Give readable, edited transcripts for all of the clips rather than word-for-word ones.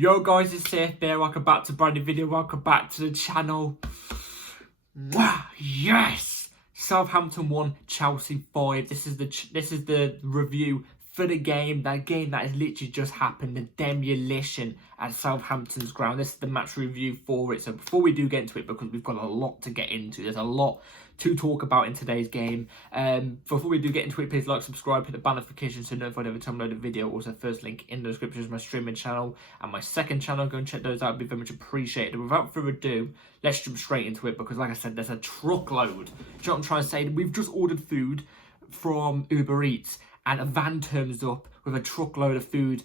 Yo guys, it's Safe there. Welcome back to a brand new video. Welcome back to the channel. Wow, yes! Southampton 1, Chelsea 5. This is the review for the game. That game that has literally just happened. The demolition at Southampton's ground. This is the match review for it. So before we do get into it, because we've got a lot to get into, there's a lot to talk about in today's game. Before we do get into it, please like, subscribe, hit the bell notification so notified every time I upload a video. Also, first link in the description is my streaming channel and my second channel. Go and check those out. It'd be very much appreciated. And without further ado, let's jump straight into it because, like I said, there's a truckload. Do you know what I'm trying to say? We've just ordered food from Uber Eats and a van turns up with a truckload of food.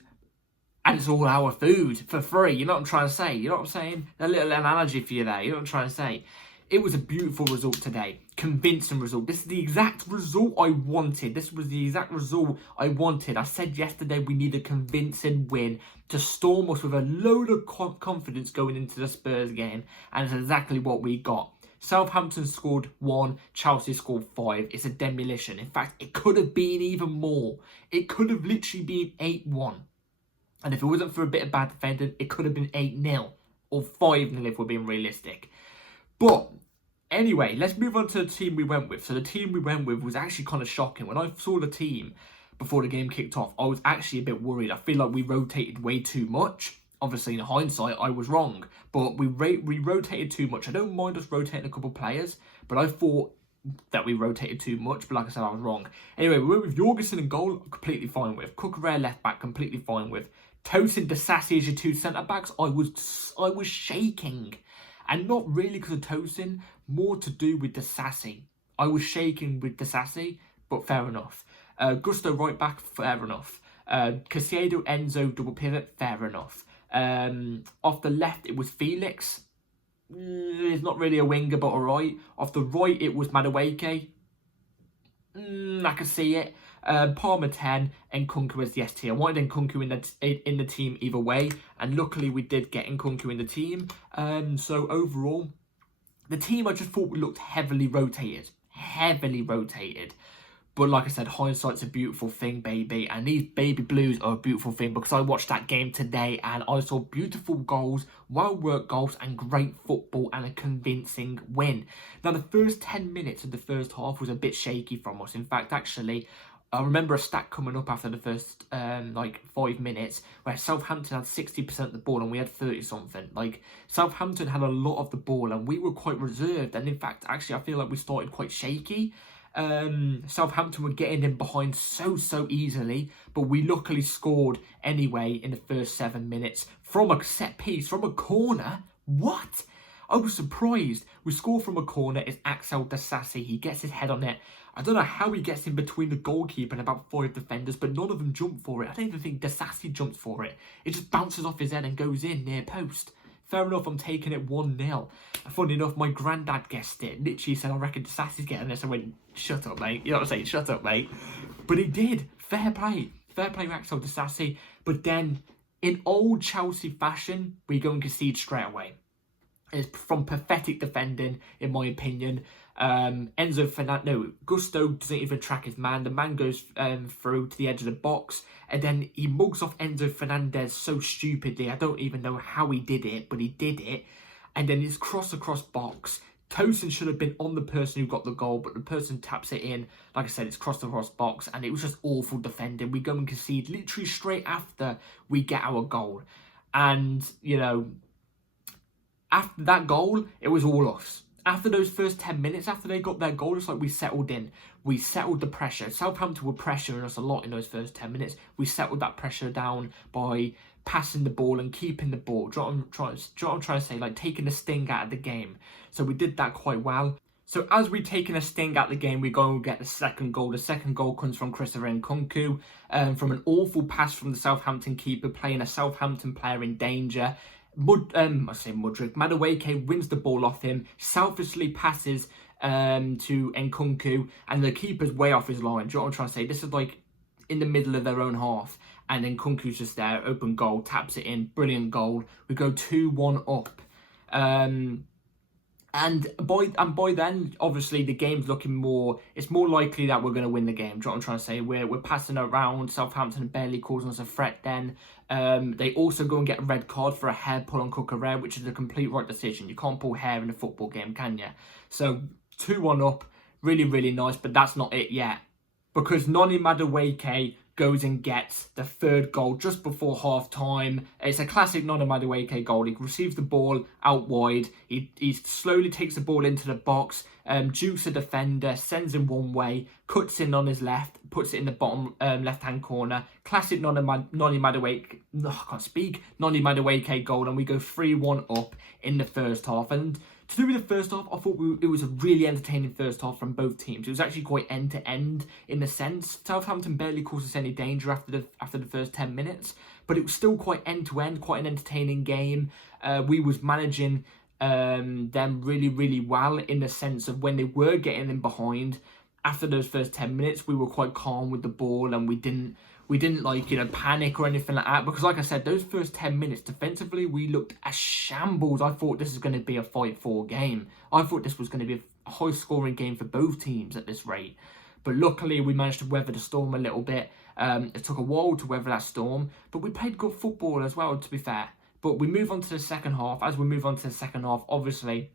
And it's all our food for free. You know what I'm trying to say? You know what I'm saying? A little analogy for you there. You know what I'm trying to say? It was a beautiful result today. Convincing result. This is the exact result I wanted. This was the exact result I wanted. I said yesterday we need a convincing win to storm us with a load of confidence going into the Spurs game. And it's exactly what we got. Southampton scored 1, Chelsea scored 5. It's a demolition. In fact, it could have been even more. It could have literally been 8-1. And if it wasn't for a bit of bad defending, it could have been 8-0 or 5-0 if we're being realistic. But anyway, let's move on to the team we went with. So the team we went with was actually kind of shocking. When I saw the team before the game kicked off, I was actually a bit worried. I feel like we rotated way too much. Obviously, in hindsight, I was wrong. But we rotated too much. I don't mind us rotating a couple of players, but I thought that we rotated too much. But like I said, I was wrong. Anyway, we went with Jorgensen in goal, completely fine with. Cucurella left back, completely fine with. Tosin, Disasi as your two centre-backs, I was shaking. And not really because of Tosin, more to do with Disasi. I was shaking with Disasi, but fair enough. Gusto right back, fair enough. Caicedo, Enzo, double pivot, fair enough. Off the left, it was Felix. He's not really a winger, but alright. Off the right, it was Madueke. I can see it. Palmer 10 and Nkunku as the ST. I wanted Nkunku in the team either way, and luckily we did get Nkunku in the team. So overall, the team I just thought looked heavily rotated. But like I said, hindsight's a beautiful thing, baby. And these baby blues are a beautiful thing because I watched that game today and I saw beautiful goals, well-worked goals and great football and a convincing win. Now, the first 10 minutes of the first half was a bit shaky from us. In fact, actually, I remember a stat coming up after the first 5 minutes where Southampton had 60% of the ball and we had 30-something. Like, Southampton had a lot of the ball and we were quite reserved. And in fact, actually, I feel like we started quite shaky. Southampton were getting in behind so easily, but we luckily scored anyway in the first 7 minutes from a set piece, from a corner. What? I was surprised. We scored from a corner. It's Axel Disasi. He gets his head on it. I don't know how he gets in between the goalkeeper and about 5 defenders, but none of them jump for it. I don't even think Disasi jumps for it. It just bounces off his head and goes in near post. Fair enough, I'm taking it 1-0. Funny enough, my granddad guessed it. Literally said, I reckon Disasi's getting this. I went, shut up, mate. You know what I'm saying? Shut up, mate. But he did. Fair play. Fair play, Axel Disasi. But then, in old Chelsea fashion, we go and concede straight away. It's from pathetic defending, in my opinion. Enzo Fernandez, no, Gusto doesn't even track his man. The man goes through to the edge of the box and then he mugs off Enzo Fernandez so stupidly. I don't even know how he did it, but he did it. And then it's cross across box. Tosin should have been on the person who got the goal, but the person taps it in. Like I said, it's crossed across box and it was just awful defending. We go and concede literally straight after we get our goal. And, you know, after that goal, it was all us. After those first 10 minutes, after they got their goal, it's like we settled in. We settled the pressure. Southampton were pressuring us a lot in those first 10 minutes. We settled that pressure down by passing the ball and keeping the ball. Do you know what I'm trying to say? Like taking the sting out of the game. So we did that quite well. So as we've taken a sting out of the game, we go and get the second goal. The second goal comes from Christopher Nkunku, from an awful pass from the Southampton keeper, playing a Southampton player in danger. Madueke wins the ball off him, selfishly passes to Nkunku, and the keeper's way off his line. Do you know what I'm trying to say? This is like in the middle of their own half, and Nkunku's just there, open goal, taps it in, brilliant goal. We go 2-1 up. And by then, obviously, the game's looking more. It's more likely that we're going to win the game. Do you know what I'm trying to say? We're passing around. Southampton barely causing us a threat. Then they also go and get a red card for a hair pull on Cucurella, which is a complete right decision. You can't pull hair in a football game, can you? So 2-1 up, really really nice. But that's not it yet, because Noni Madueke goes and gets the third goal just before half-time. It's a classic Noni Madueke goal. He receives the ball out wide. He slowly takes the ball into the box, jukes a defender, sends him one way, cuts in on his left, puts it in the bottom left-hand corner. Classic Noni Madueke, I can't speak, Noni Madueke goal, and we go 3-1 up in the first half. And to do with the first half, I thought it was a really entertaining first half from both teams. It was actually quite end-to-end in a sense. Southampton barely caused us any danger after the first 10 minutes, but it was still quite end-to-end, quite an entertaining game. We was managing them really, really well in the sense of when they were getting in behind. After those first 10 minutes, we were quite calm with the ball, and we didn't like, panic or anything like that, because like I said, those first 10 minutes defensively, we looked a shambles. I thought this was going to be a 5-4 game. I thought this was going to be a high scoring game for both teams at this rate. But luckily, we managed to weather the storm a little bit. It took a while to weather that storm, but we played good football as well, to be fair. But we move on to the second half. As we move on to the second half, obviously,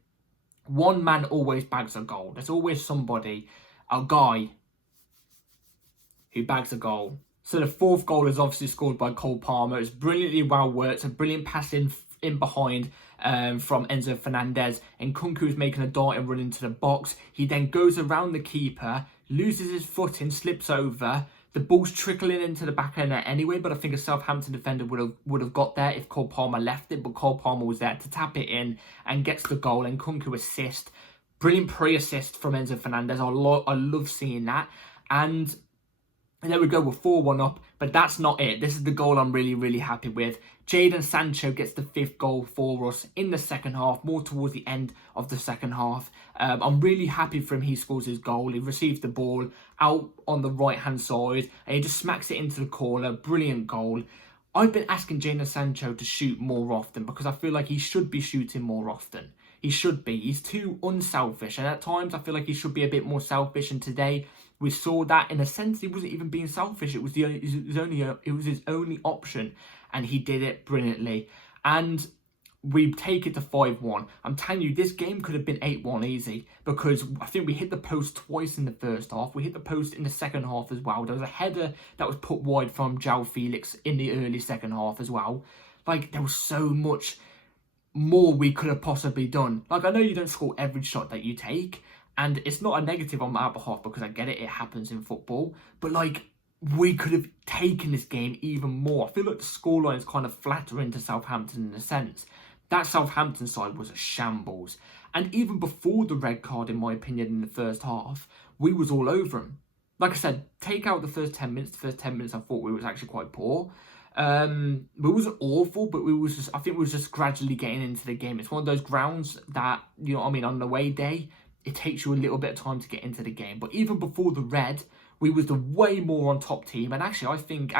one man always bags a goal. There's always somebody, a guy, who bags a goal. So the fourth goal is obviously scored by Cole Palmer. It's brilliantly well worked. A brilliant pass in behind from Enzo Fernandez. And Nkunku is making a dart and run into the box. He then goes around the keeper, loses his footing, slips over. The ball's trickling into the back of the net anyway, but I think a Southampton defender would have got there if Cole Palmer left it. But Cole Palmer was there to tap it in and gets the goal. And Nkunku assist. Brilliant pre-assist from Enzo Fernandez. I love seeing that. And there we go, we're 4-1 up, but that's not it. This is the goal I'm really, really happy with. Jadon Sancho gets the 5th goal for us in the second half, more towards the end of the second half. I'm really happy for him. He scores his goal. He receives the ball out on the right-hand side, and he just smacks it into the corner. Brilliant goal. I've been asking Jadon Sancho to shoot more often, because I feel like he should be shooting more often. He should be. He's too unselfish, and at times I feel like he should be a bit more selfish, and today we saw that. In a sense, he wasn't even being selfish. It was his only option, and he did it brilliantly. And we take it to 5-1. I'm telling you, this game could have been 8-1 easy, because I think we hit the post twice in the first half. We hit the post in the second half as well. There was a header that was put wide from João Felix in the early second half as well. Like, there was so much more we could have possibly done. Like, I know you don't score every shot that you take, and it's not a negative on my behalf, because I get it, it happens in football. But, like, we could have taken this game even more. I feel like the scoreline is kind of flattering to Southampton in a sense. That Southampton side was a shambles. And even before the red card, in my opinion, in the first half, we was all over them. Like I said, take out the first 10 minutes. The first 10 minutes I thought we was actually quite poor. It wasn't awful, but I think we was just gradually getting into the game. It's one of those grounds that, you know what I mean, on the away day, it takes you a little bit of time to get into the game. But even before the red, we was the way more on top team. And actually, I think,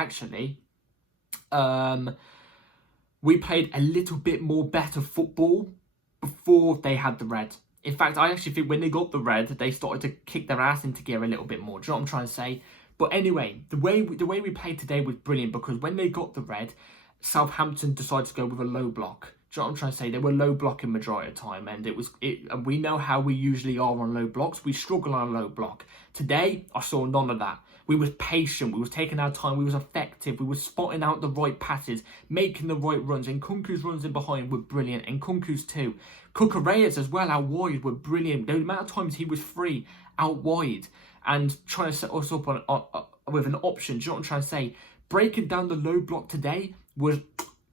we played a little bit more better football before they had the red. In fact, I actually think when they got the red, they started to kick their ass into gear a little bit more. Do you know what I'm trying to say? But anyway, the way we played today was brilliant, because when they got the red, Southampton decided to go with a low block. Do you know what I'm trying to say? They were low blocking majority of the time, and and we know how we usually are on low blocks. We struggle on a low block. Today, I saw none of that. We was patient. We was taking our time. We was effective. We was spotting out the right passes, making the right runs. And Nkunku's runs in behind were brilliant. And Nkunku's too. Cucurella's as well out wide were brilliant. The amount of times he was free out wide and trying to set us up with an option. Do you know what I'm trying to say? Breaking down the low block today was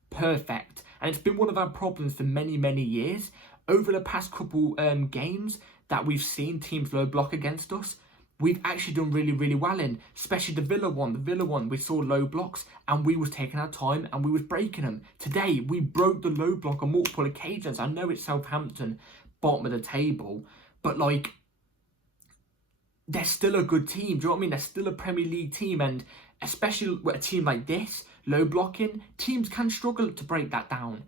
perfect. And it's been one of our problems for many, many years. Over the past couple games that we've seen teams low block against us, we've actually done really, really well in. Especially the Villa one. The Villa one, we saw low blocks and we was taking our time and we was breaking them. Today, we broke the low block on multiple occasions. I know it's Southampton, bottom of the table, but like, they're still a good team. Do you know what I mean? They're still a Premier League team, and especially with a team like this, low blocking, teams can struggle to break that down.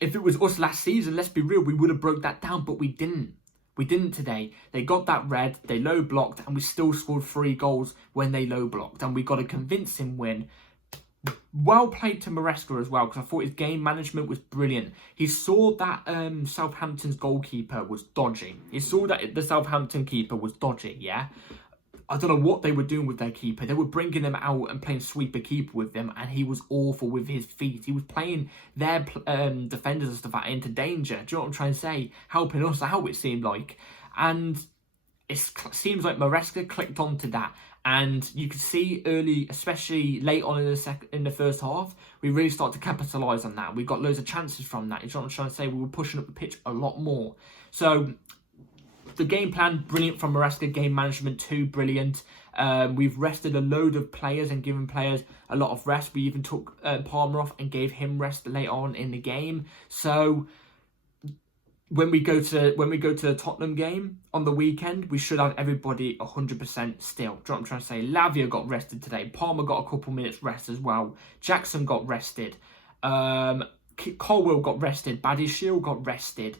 if it was us last season, let's be real, we would have broke that down, but we didn't. We didn't today. They got that red, they low blocked, and we still scored 3 goals when they low blocked, and we got a convincing win. Well played to Maresca as well, because I thought his game management was brilliant. He saw that Southampton's goalkeeper was dodgy. He saw that the Southampton keeper was dodgy, yeah? I don't know what they were doing with their keeper. They were bringing him out and playing sweeper keeper with them, and he was awful with his feet. He was playing their defenders and stuff like into danger. Do you know what I'm trying to say? Helping us out, it seemed like. And it seems like Maresca clicked onto that. And you could see early, especially late on in the first half, we really started to capitalise on that. We got loads of chances from that. You know what I'm trying to say? We were pushing up the pitch a lot more. So the game plan, brilliant from Maresca. Game management too, brilliant. We've rested a load of players and given players a lot of rest. We even took Palmer off and gave him rest late on in the game. So when we go to the Tottenham game on the weekend, we should have everybody 100% still. Do you know what I'm trying to say? Lavia got rested today. Palmer got a couple minutes rest as well. Jackson got rested. Colwell got rested. Badiashile got rested.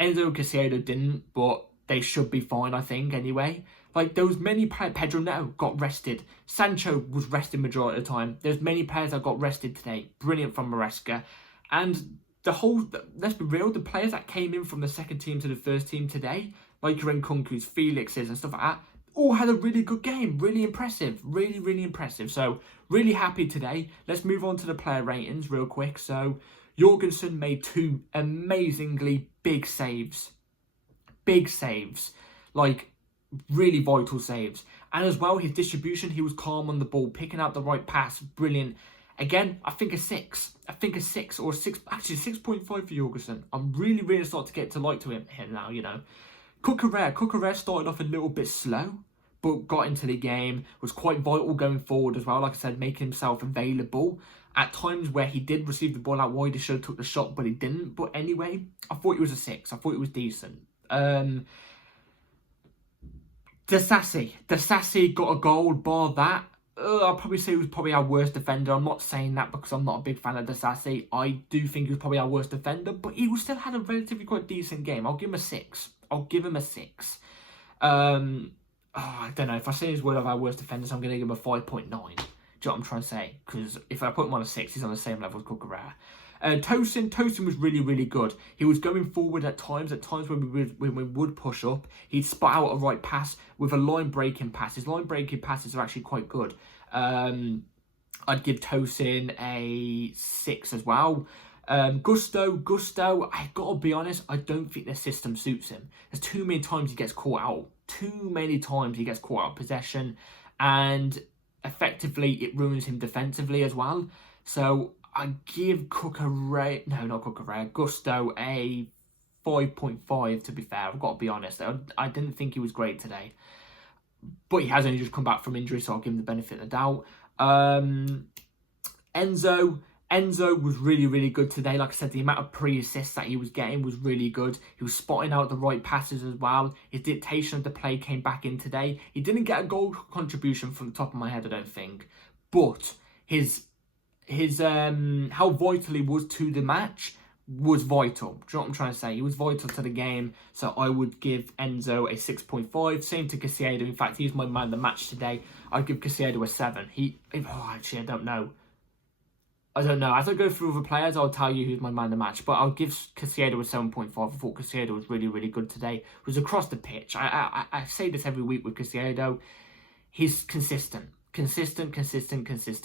Enzo and Caicedo didn't, but they should be fine, I think, anyway. Like, there was many players. Pedro Neto got rested. Sancho was rested majority of the time. There's many players that got rested today. Brilliant from Maresca. And let's be real, the players that came in from the second team to the first team today, like your Nkunku's, Felix's and stuff like that, all had a really good game. Really impressive. Really, really impressive. So, really happy today. Let's move on to the player ratings real quick. So, Jorgensen made 2 amazingly big saves. Big saves. Like, really vital saves. And as well, his distribution, he was calm on the ball, picking out the right pass. Brilliant. Again, I think a 6. I think a 6 or a 6. Actually, 6.5 for Jorgensen. I'm really, really starting to get to like to him now, you know. Cucurella started off a little bit slow, but got into the game. Was quite vital going forward as well. Like I said, making himself available. At times where he did receive the ball out wide, he should have took the shot, but he didn't. But anyway, I thought it was a 6. I thought it was decent. Disasi got a goal, bar that. I'll probably say he was probably our worst defender. I'm not saying that because I'm not a big fan of Disasi. I do think he was probably our worst defender, but he still had a relatively quite decent game. I'll give him a 6. I'll give him a 6. I don't know. If I say his word of our worst defenders, I'm going to give him a 5.9. Do you know what I'm trying to say? Because if I put him on a 6, he's on the same level as Cucurella. Tosin was really, really good. He was going forward at times when we would push up. He'd spot out a right pass with a line-breaking pass. His line-breaking passes are actually quite good. I'd give Tosin a 6 as well. Gusto, I gotta be honest, I don't think the system suits him. There's too many times he gets caught out. Too many times he gets caught out of possession. And effectively, it ruins him defensively as well. So I give Gusto a 5.5 to be fair. I've got to be honest. I didn't think he was great today. But he has only just come back from injury, so I'll give him the benefit of the doubt. Enzo was really, really good today. Like I said, the amount of pre-assists that he was getting was really good. He was spotting out the right passes as well. His dictation of the play came back in today. He didn't get a goal contribution from the top of my head, I don't think. But his how vital he was to the match was vital. Do you know what I'm trying to say? He was vital to the game, so I would give Enzo a 6.5. Same to Caicedo. In fact, he's my man of the match today. I'd give Caicedo a 7. Actually, I don't know. As I go through other players, I'll tell you who's my man of the match. But I'll give Caicedo a 7.5. I thought Caicedo was really, really good today. It was across the pitch. I say this every week with Caicedo. He's consistent. Consistent.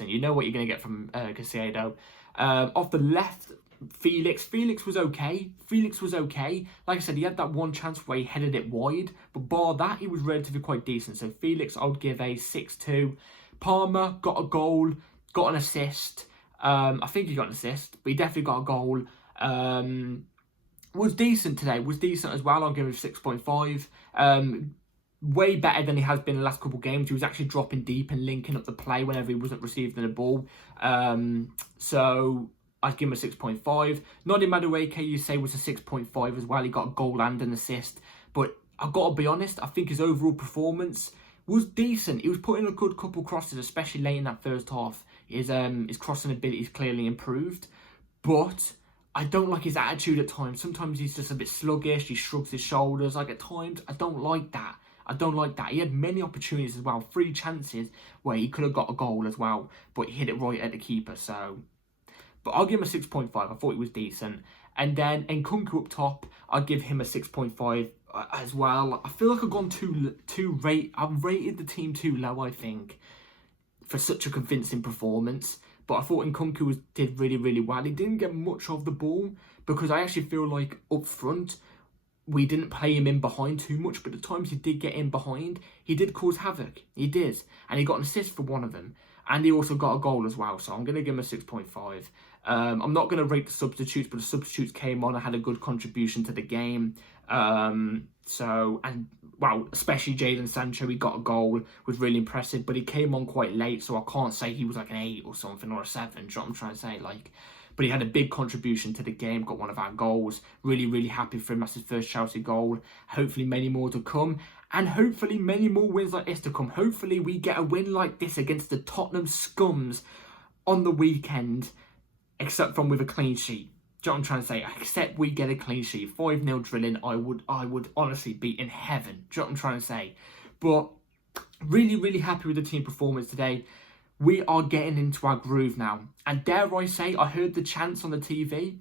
You know what you're going to get from Caicedo. Off the left, Felix was okay. Like I said, he had that one chance where he headed it wide. But bar that, he was relatively quite decent. So Felix, I would give a 6.2. Palmer got a goal, got an assist. I think he got an assist, but he definitely got a goal. Was decent today. Was decent as well. I'll give him 6.5. Way better than he has been in the last couple of games. He was actually dropping deep and linking up the play whenever he wasn't receiving the ball. So I'd give him a 6.5. Noni Madueke, you say, was a 6.5 as well. He got a goal and an assist. But I've got to be honest, I think his overall performance was decent. He was putting a good couple crosses, especially late in that first half. His crossing ability is clearly improved. But I don't like his attitude at times. Sometimes he's just a bit sluggish. He shrugs his shoulders. Like at times, I don't like that. I don't like that. He had many opportunities as well. 3 chances where he could have got a goal as well. But he hit it right at the keeper. So, but I'll give him a 6.5. I thought he was decent. And then Nkunku up top, I'll give him a 6.5 as well. I feel like I've gone I've rated the team too low, I think, for such a convincing performance. But I thought Nkunku did really, really well. He didn't get much of the ball because I actually feel like up front, we didn't play him in behind too much. But the times he did get in behind, he did cause havoc. He did. And he got an assist for one of them. And he also got a goal as well. So I'm going to give him a 6.5. I'm not going to rate the substitutes, but the substitutes came on and had a good contribution to the game. Especially Jadon Sancho, he got a goal, was really impressive, but he came on quite late, so I can't say he was like an 8 or something, or a 7, do you know what I'm trying to say? But he had a big contribution to the game, got one of our goals. Really, really happy for him. That's his first Chelsea goal. Hopefully many more to come, and hopefully many more wins like this to come. Hopefully we get a win like this against the Tottenham Scums on the weekend, except from with a clean sheet. Do you know what I'm trying to say? Except we get a clean sheet. 5-0 drilling, I would honestly be in heaven. Do you know what I'm trying to say? But really, really happy with the team performance today. We are getting into our groove now. And dare I say, I heard the chants on the TV.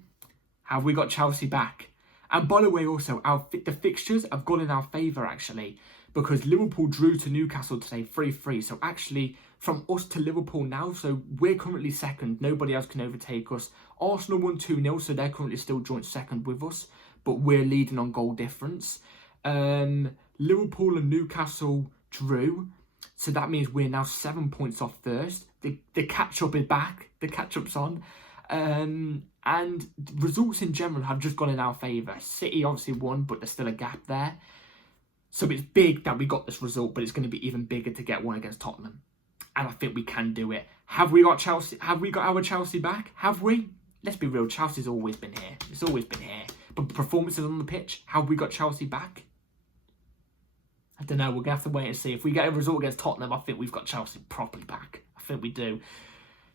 Have we got Chelsea back? And by the way, also, the fixtures have gone in our favour, actually. Because Liverpool drew to Newcastle today 3-3. So actually, from us to Liverpool now, so we're currently second. Nobody else can overtake us. Arsenal won 2-0, so they're currently still joint second with us. But we're leading on goal difference. Liverpool and Newcastle drew. So that means we're now 7 points off first. The catch-up is back. The catch-up's on. And results in general have just gone in our favour. City obviously won, but there's still a gap there. So it's big that we got this result, but it's going to be even bigger to get one against Tottenham. And I think we can do it. Have we got Chelsea? Have we got our Chelsea back? Have we? Let's be real. Chelsea's always been here. It's always been here. But performances on the pitch, have we got Chelsea back? I don't know. We're going to have to wait and see. If we get a result against Tottenham, I think we've got Chelsea properly back. I think we do.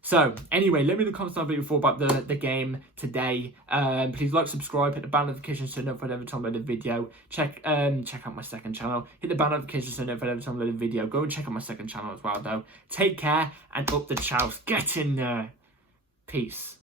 So, anyway, let me know in the comments down below about the game today. Please like, subscribe, hit the bell notification so you know every time I upload a video. Check out my second channel. Hit the bell notification so you know every time I upload a video. Go and check out my second channel as well, though. Take care and up the Chelsea. Get in there. Peace.